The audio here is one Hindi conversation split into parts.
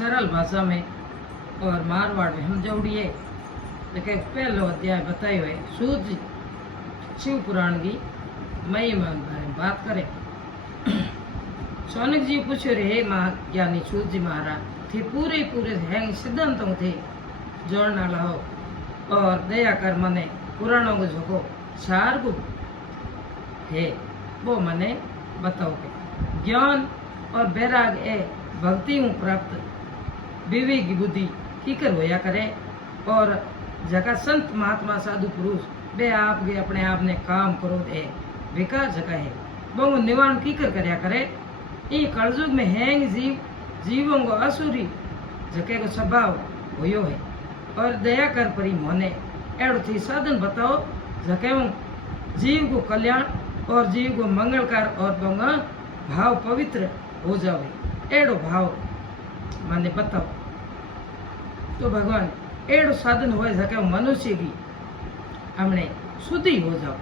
सरल भाषा में और मारवाड़ में हम जोड़िए लेकिन पहलो अध्याय बताए हुए सूत जी शिव पुराण की महिमा में बात करें। सौनक जी पूछो रे हे महाज्ञानी सूत जी महाराज थे पूरे हैं सिद्धांतों थे जोड़ना लाओ और दया कर मने पुराणों को झोंको सार को है वो मने बताओगे। ज्ञान और बैराग ए भक्ति हूँ प्राप्त विवेक की बुद्धि कीकर होया करे और जगह संत महात्मा साधु पुरुष वे आप गए अपने आप ने काम करो दे विकास जगह है वो निवारण कीकर करया करे। ई कलयुग में हैंग जीवों को असुरी जगह को स्वभाव होयो है और दया कर परी मोने एड़ो थी साधन बताओ जगह जीव को कल्याण और जीव को मंगलकार और बंगा भाव पवित्र हो जावे एड़ो भाव माने बताओ। तो भगवान एड़ो साधन हो सके मनुष्य की हमने शुद्धि हो जाओ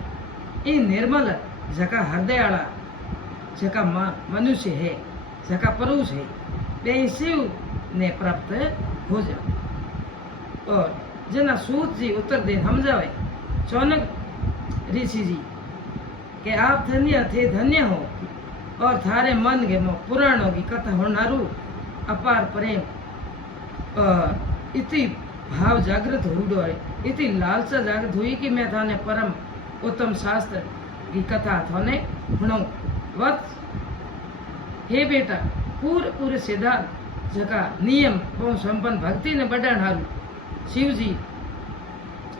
ये निर्मल जका हृदय वाला जका मनुष्य है जका पुरुष है वे शिव ने प्राप्त हो जाओ। और जना सूत जी उत्तर दे हम जावे चौनक ऋषि जी के आप धन्य हो और थारे मन के मो पुराणों की कथा होनारू अपार प्रेम और इतनी भाव जागृत हुडो है इतनी लालसा जागृत हुई कि मैं थाने परम उत्तम शास्त्र की कथा थाने सुनाऊं। वक्त हे बेटा पूरे सिद्धांत जगह नियम वो संपन्न भक्ति ने बढ़ाण हारू शिव जी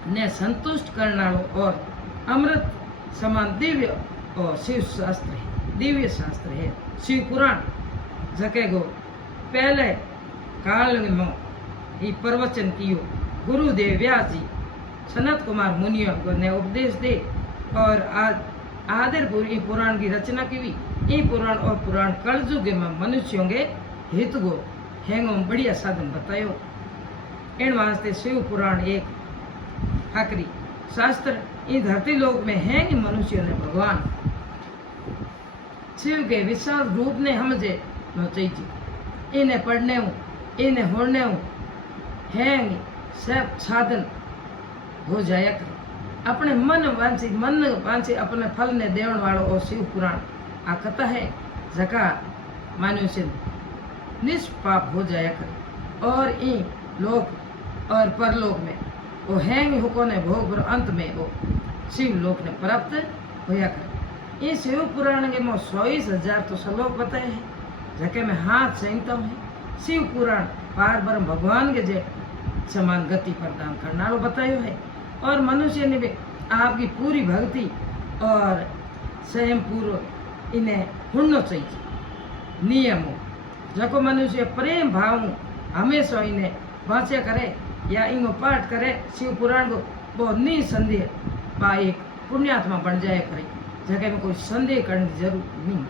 ने संतुष्ट करना और अमृत समान दिव्य और शिव शास्त्र है दिव्य शास्त्र है शिव पुराण जगह को पहले काल में ये प्रवचन कियो गुरुदेव व्यास जी सनत कुमार मुनियों को ने उपदेश दे और आदरपूर्व पुराण की रचना की हुई। ये पुराण और पुराण कलयुग में मनुष्यों के हित को हैंगो बढ़िया साधन बतायो। इन वास्ते शिव पुराण एक आखिरी शास्त्र इन धरती लोक में है कि मनुष्यों ने भगवान शिव के विशाल रूप ने समझे न चाहिए इन्हें पढ़ने हूँ इन्हें होने हूँ है सब साधन हो जाया कर अपने मन वांछित अपने फल ने देवन वालों और शिव पुराण आ कथा है जका मनुष्य निष्पाप हो जाया कर और इन लोक और परलोक में वो हैंग हुको ने भोग और अंत में वो शिव लोक ने प्राप्त होया कर। ये शिव पुराण के 100,000 तो श्लोक बताए हैं जके में हाथ संहिता है शिव पुराण पार ब्रह्म भगवान के जे समान गति प्रदान करना बतायो है और मनुष्य ने भी आपकी पूरी भक्ति और स्वयं पूर्व इन्हें हुड़ना चाहिए नियम हो जको मनुष्य प्रेम भाव हमेशा इन्हें वांचा करे या इनको पाठ करे शिव पुराण को बहुत निसंदेह बा एक पुण्यात्मा बन जाए करे जगह में कोई संदेह करने की जरूरत नहीं।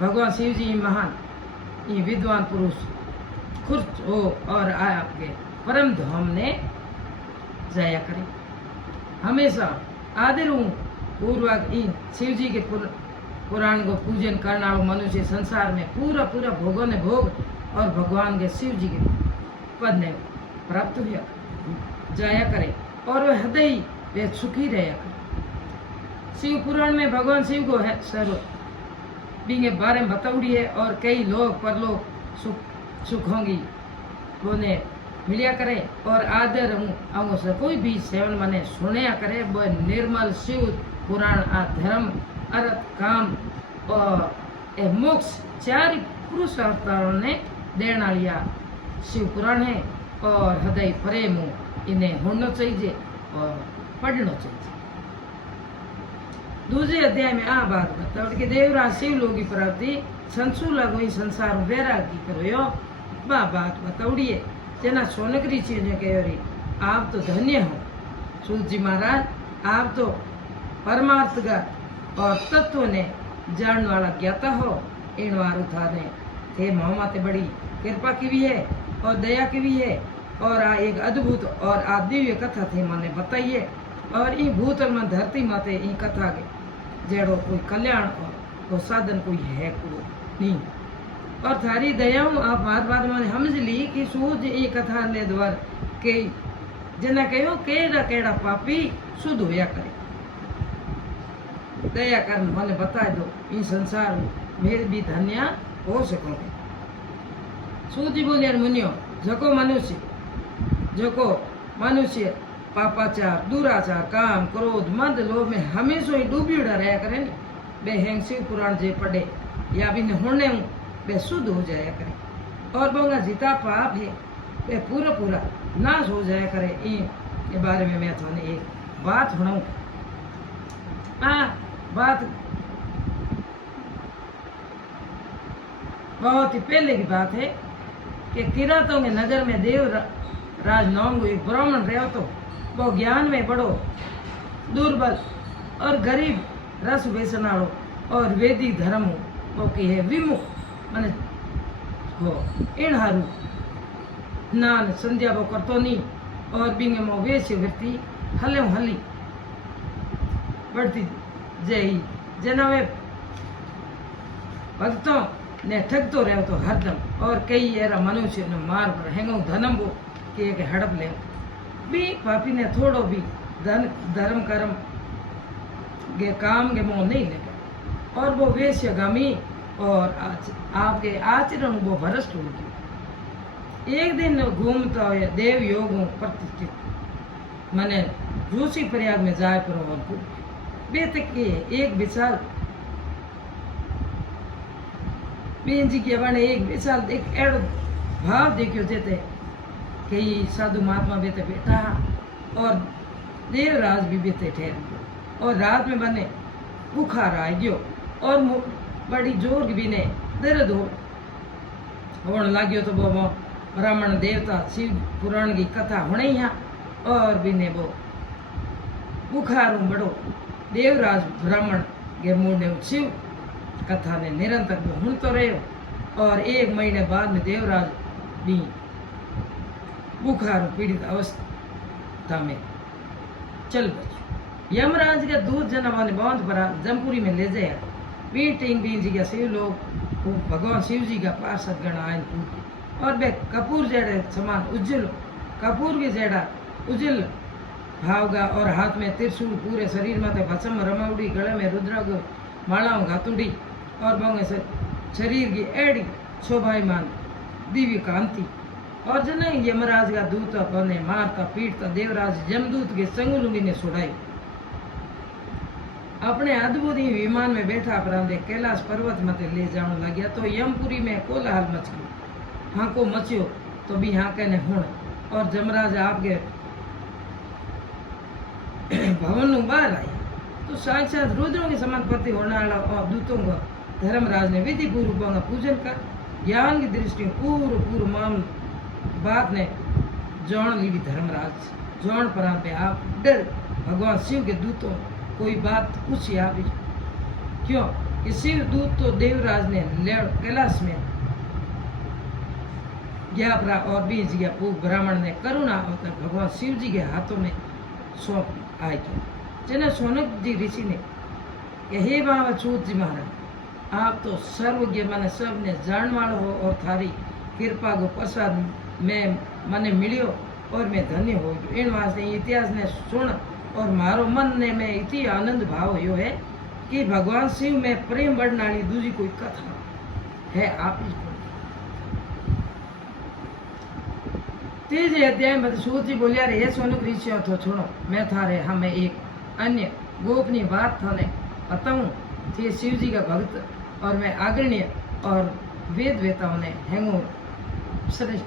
भगवान शिव जी महान ये विद्वान पुरुष खुश हो और आपके परम धाम ने जाया करे हमेशा आदर हूँ पूर्वक इन शिव जी के पुराण को पूजन करना मनुष्य संसार में पूरा भोगों ने भोग और भगवान के शिव जी के पद ने प्राप्त हुआ जाया करे और वह हृदय वे सुखी रहा करे। शिव पुराण में भगवान शिव को है सर्व के बारे में बताउड़ी है और कई लोग परलोक सुख होंगी उन्हें मिलिया करे और आदर अंगों से कोई भी सेवन मने सुनया करे वो निर्मल शिव पुराण आ धर्म अर्थ काम और मोक्ष चार पुरुषार्थों ने देना लिया शिव पुराण है और हृदय प्रेम इन्हें होना चाहिए और पढ़ना चाहिए। दूसरे अध्याय में आ बात बताओ कि देवराज शिव लोग की प्राप्ति संसु लगोई संसार वैरागी करो बा बात बताउड़ी है जना सोनक ऋषि ने कहो आप तो धन्य हो सूत जी महाराज आप तो परमार्थ का और तत्व ने जानने वाला ज्ञाता हो इन वारू थाने थे मोहम्मद बड़ी कृपा की भी है और दया की भी है और आ एक अद्भुत और आ दिव्य कथा थे मैंने बताइए और इन भूतल में धरती माते इन कथा के जेड़ो कोई कल्याण और साधन कोई है को नहीं और थारी दयाऊं आप बात बात में समझ ली कि सूझ ये कथा ने द्वार के जना कहो केड़ा केड़ा पापी शुद्ध होया करे दया कर मैंने बता दो इस संसार में मेरे भी धन्य हो सकोगे। सूजी बोलिया मुनियो जको मनुष्य पापाचार दुराचार काम क्रोध मद लोभ में हमेशा ही डूबियोड़ा रहा करे नी बे हेंग शिव पुराण जे पढ़े या भी होने बे शुद्ध हो जाया करे और बोंगा जिता पाप है बे पूरा पूरा नाश हो जाया करे। ये बारे में मैं थाने एक बात सुनाऊं। बात बहुत ही पहले की बात है कि किरातों के नगर में देव राज नाम को एक ब्राह्मण रहो तो वो ज्ञान में बड़ो दुर्बल और गरीब रस बेसनाड़ो और वेदी धर्म वो की है विमुख माने हो इन हारू नान संध्या वो करतो नहीं और बिंगे मो वेश्य वृत्ति हले हली बढ़ती जय जना वे भक्तों ने ठगतो रहो तो हरदम और कई ऐरा मनुष्य ने मार पर हेंगो धनम वो के हड़प ले भी पापी ने थोड़ो भी धन धर्म कर्म के काम के मोह नहीं लगे और वो वेश्यगामी और आपके आचरण वो भ्रष्ट हो गई। एक दिन घूमता हुआ देव योगों प्रतिष्ठित मैंने जोशी प्रयाग में जाए पर बेत के एक विशाल बेन जी के बने एक विशाल एक एड़ भाव देखियो जेते कई साधु महात्मा बेते बैठा और देवराज भी बेते ठहर और रात में बने बुखार आ गयो और बड़ी जोर भी ने दर्द होने लग्यो तो वो ब्राह्मण देवता शिव पुराण की कथा होने यहाँ और भी ने वो बुखार बड़ो देवराज ब्राह्मण के मुंह ने शिव कथा ने निरंतर हूं तो रहो और एक महीने बाद में देवराज भी बुखार पीड़ित अवस्था में चल बचो। यमराज का दूध जनवा ने बांध भरा जमपुरी में ले जाया बीटिंग बीन जी का शिव लोग भगवान शिव जी का पार्षद गण आयन और वे कपूर जेड़े समान उज्जवल कपूर के जेड़ा उज्जवल भावगा और हाथ में त्रिशूल पूरे शरीर में भसम रमाउड़ी गले में रुद्राग मालाओं घातुड़ी और बोंगे शरीर की एड़ी शोभायमान दिव्य कांति और जन यमराज का दूत बने मारता पीटता देवराज यमदूत के संगलुंगी ने छुड़ाई अपने अद्भुत ही विमान में बैठा अपराधे कैलाश पर्वत मत ले जाने लग्या तो यमपुरी में कोलाहल मच गई हाँ को मच्यो तो भी हाँ कहने हुण और जमराज आपके भवन बाहर आया तो साक्षात रुद्रों के समान पति होने वाला और दूतों का धर्मराज ने विधि पूर्वक पूजन कर ज्ञान की दृष्टि पूर्व माम बात ने जान ली भी धर्मराज जान पर पे आप डर भगवान शिव के दूतों कोई बात पूछी आप क्यों कि शिव दूत तो देवराज ने कैलाश में ज्ञापरा और बीज गया ब्राह्मण ने करुणा और भगवान शिव जी के हाथों में सौंप आए जेने सोनक जी ऋषि ने कि हे बाबा छूत जी महाराज आप तो सर्वज्ञ माने सब ने जान वालो हो और थारी कृपा को प्रसाद में मने मिलियो और मैं धन्य हो गयो इन वास्ते इतिहास ने सुन और मारो मन ने में इतनी आनंद भाव हो है कि भगवान शिव में प्रेम बढ़ने वाली दूसरी कोई कथा है आप ही तीसरे अध्याय में सूत जी बोलिया रे सोनुक ऋषियों तो सुनो मैं थारे हमें एक अन्य गोपनीय बात थाने बताऊं थे शिव जी का भक्त और मैं अग्रणीय और वेद वेताओं ने हैंगो श्रेष्ठ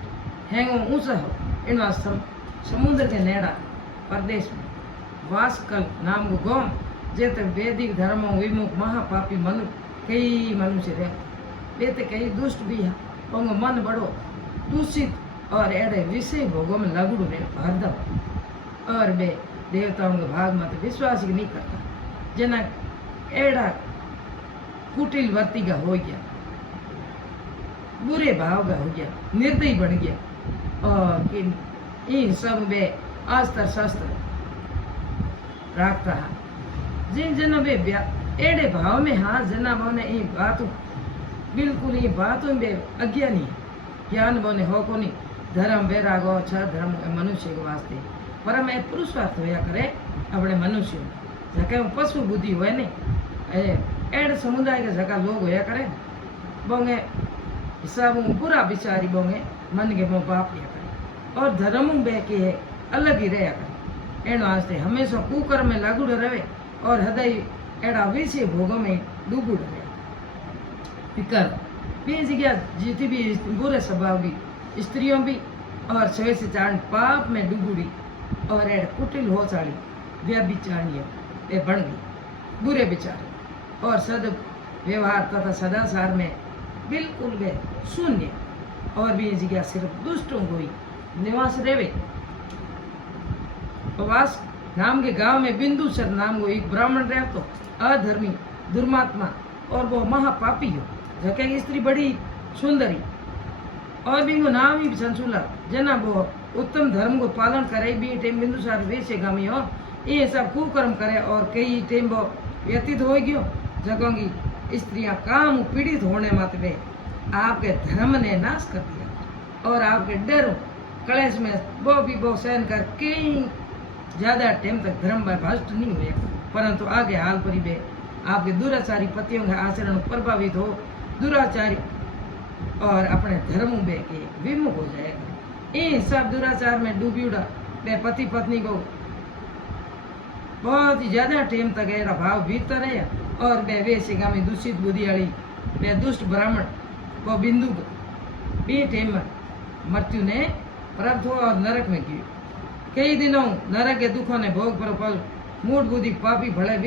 हैंगो ऊंचा हो इन समुद्र के नेड़ा प्रदेश में वासकल नाम को गांव जेते वैदिक धर्मों विमुख महापापी मनु कई मनुष्य रहते वे कई दुष्ट भी है उनको मन बड़ो दूषित और एड़े विषय भोगों में लगड़ू रहे हरदम और वे देवताओं के भाग मत विश्वास ही नहीं करता जना एड़ा कुटिल वर्ती का हो गया बुरे भाव का हो गया निर्दयी बन गया और इन सब वे अस्त्र शस्त्र रखता है जिन जना वे एड़े भाव में हाँ जना ने बात बिल्कुल ये बातों में अज्ञानी है, ज्ञान बोने हो को नहीं। धर्म वैराग हो छ धर्म मनुष्य के वास्ते, परम ए पुरुषार्थ होया करे अपने मनुष्य जके पशु बुद्धि हुए नहीं एड समुदाय के जगह लोग होया करे बोंगे हिसाब बुरा विचारी बोंगे मन के मो बाप या करे और धर्म बे के अलग ही रहा करे एन वास्ते हमेशा कुकर्म में लागू रहे और हृदय एड़ा विषय भोगों में डूबू रहे विकर बे जगह जीती भी बुरे स्वभाव की स्त्रियों भी और छह से चार पाप में डूबूड़ी और एड कुटिल हो चाली व्यभिचारी वे बन गई बुरे विचार और सद व्यवहार तथा सदाचार में बिल्कुल वे शून्य और भी जगह सिर्फ दुष्टों को ही निवास रेवे। प्रवास नाम के गांव में बिंदुसर नाम को एक ब्राह्मण रह तो अधर्मी दुर्मात्मा और वो महापापी हो जके स्त्री बड़ी सुंदरी और भी वो नाम ही संसुला जना वो उत्तम धर्म को पालन करे भी टेम बिंदुसार वैसे गामी हो ये सब कुकर्म करे और कई टेम वो व्यतीत हो गयो जगहों की स्त्रियां काम पीड़ित होने मत वे आपके धर्म ने नाश कर दिया और आपके डर कलेश में वो भी वो सहन कर कई ज्यादा टाइम तक धर्म में भ्रष्ट नहीं हुए परंतु आगे हाल पर वे आपके दुराचारी पतियों के आचरण प्रभावित हो दुराचारी और अपने धर्म में के विमुख हो जाएगा। ये सब दुराचार में डूबी उड़ा वे पति पत्नी को बहुत ही ज्यादा टाइम तक ऐसा भाव बीतता रहा और वे वैसे गामी दूषित बुद्धि वाली वे दुष्ट ब्राह्मण वो बिंदु बे टाइम में मृत्यु ने प्राप्त हुआ और नरक में की कई दिनों नरक के दुखों ने भोग पर पल मूड बुद्धि पापी भले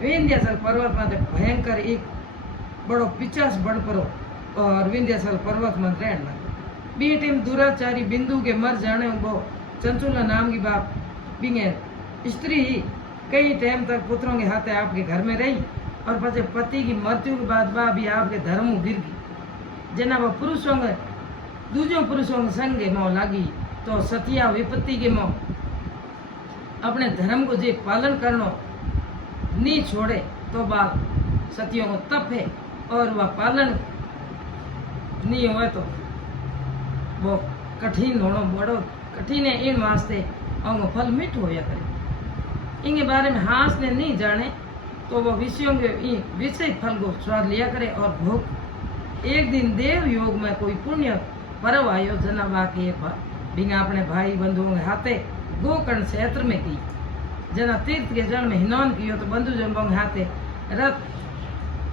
विंध्याचल पर्वत में भयंकर एक बड़ो 50 बड़ परो और विंध्याचल पर्वत में रहने लगे बी टीम दुराचारी बिंदु के मर जाने वो चंचुला नाम की बाप बिंगे स्त्री ही कई टाइम तक पुत्रों के हाथे आपके घर में रही और पचे पति की मृत्यु के बाद बा भी आपके धर्म गिर गई जना वो पुरुषों के दूजों पुरुषों के संग के मोह लागी तो सतिया विपत्ति के मोह अपने धर्म को जे पालन करनो नहीं छोड़े तो बात सतियों को तप है और वह पालन नहीं हुआ तो वो कठिन होना बड़ो कठिन है इन वास्ते और फल मिठ होया करे इनके बारे में हास ने नहीं जाने तो वो विषयों के विषय फल को स्वाद लिया करे और भोग एक दिन देव योग में कोई पुण्य पर्व आयो जना बाकी बिना अपने भाई बंधुओं के हाथे गोकर्ण क्षेत्र में की जना तीर्थ के जल में हिनौन कियो तो बंधु जन के हाथे रथ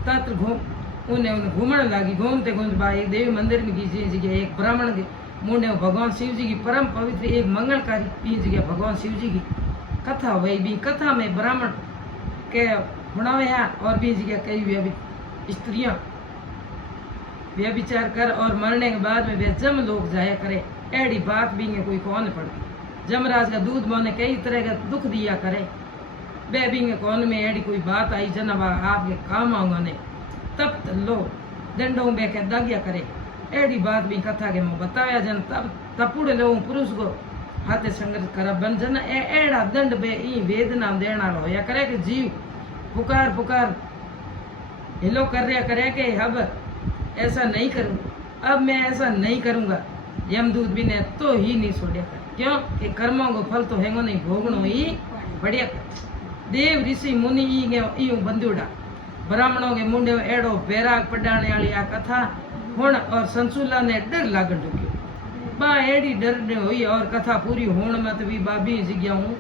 तत्र घूम उन्हें घूमने लगी घूमते घूमते बा एक देवी मंदिर में की जगह एक ब्राह्मण के मुंडे भगवान शिव जी की परम पवित्र एक मंगलकारी जगह भगवान शिव जी की कथा वही भी कथा में ब्राह्मण के हुणावे है और भी जगह कई स्त्रियां व्यभिचार कर और मरने के बाद में वे जम लोग जाया करे एड़ी बात भी कोई कौन पड़ती जमराज का दूध बोने कई तरह का दुख दिया करे वे भी कौन में एड़ी कोई बात आई जनवा आपके काम आऊंगा ने तब लो दंडों में के दागिया करे एड़ी बात भी कथा के मुँह बताया जन तब तपुड़े लोग पुरुष को हाथे संघर्ष कर बन जन एड़ा दंड बे ई वेदना देना लो या करे कि जीव पुकार पुकार हिलो कर रहा करे कि अब ऐसा नहीं करूँ अब मैं ऐसा नहीं करूँगा यमदूत भी ने तो ही नहीं छोड़िया कर क्यों कि कर्मों को फल तो हैंगो नहीं भोगनो ही बढ़िया कर देव ऋषि मुनि ई बंदूड़ा ब्राह्मणों के मुंडे एड़ो बैराग पढ़ाने वाली आ कथा हुण और संसुला ने डर लागन ढुक्यो बा एड़ी डर हुई और कथा पूरी होण मत भी बाबी जग्या हूँ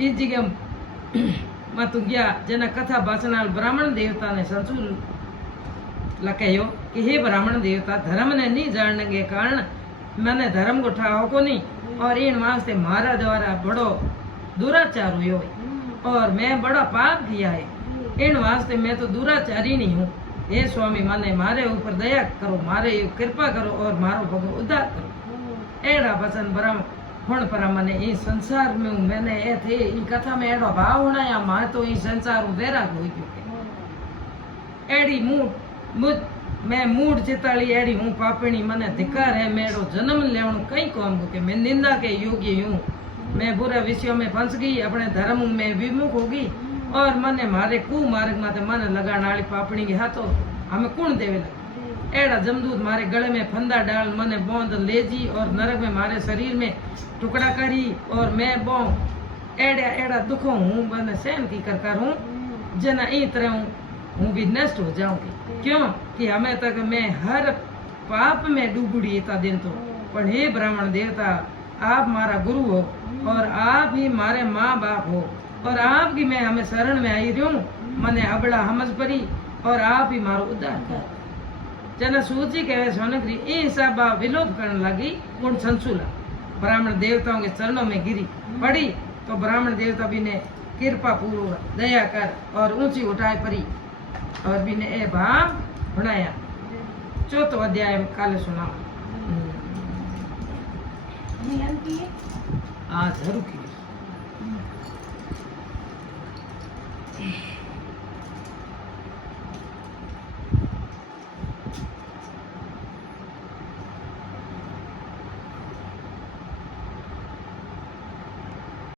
इस जगह मत गया जना कथा बाचनाल ब्राह्मण देवता ने संसुल लकहो कि हे ब्राह्मण देवता धर्म ने नहीं जानने के कारण मैंने धर्म को ठाओ को नहीं और इन वास्ते मारा द्वारा बड़ो दुराचार हुयो और मैं बड़ा पाप किया है इन वास्ते मैं तो दुराचारी नहीं हूँ हे स्वामी माने मारे ऊपर दया करो मारे कृपा करो और मारो भगो उद्धार करो एड़ा वचन ब्रह्म हुण पर मने इस संसार में मैंने ए थे इन कथा में एड़ो भाव होना या मां तो इस संसार में वैराग हो गयो एड़ी मुझ मैं मूड चिताली एड़ी हूँ पापणी मने धिकार है मेरो जन्म लेवण कई कौन को के मैं निंदा के योग्य हूँ मैं बुरे विषयों में फंस गई अपने धर्म में विमुख होगी और मने मारे कुमार्ग में मन लगाने वाली पापणी के हाथों हमें कौन देवेला। एड़ा जमदूत मारे गले में फंदा डाल मने बोंद लेजी और नरक में मारे शरीर में टुकड़ा करी और मैं बो एड़ा एड़ा दुखों हूँ मैंने सहन की कर हूँ जना ई तरह हूँ भी नष्ट हो जाऊंगी। क्यों कि हमें तक मैं हर पाप में डूबड़ी था दिन तो। पर हे ब्राह्मण देवता आप मारा गुरु हो और आप ही मारे माँ बाप हो और आपकी मैं हमें शरण में आई रहूं मने अबड़ा हमज परी और आप ही मारो उद्धार कर। जना सूची कहे सोनकरी ए हिसाब विलोप करने लगी उन संसुला ब्राह्मण देवताओं के चरणों में गिरी पड़ी तो ब्राह्मण देवता भी ने कृपा पूर्वक दया कर और ऊंची उठाई परी और भी ने ए भाव बनाया। चौथो अध्याय काले सुनाओ। आज जरूर की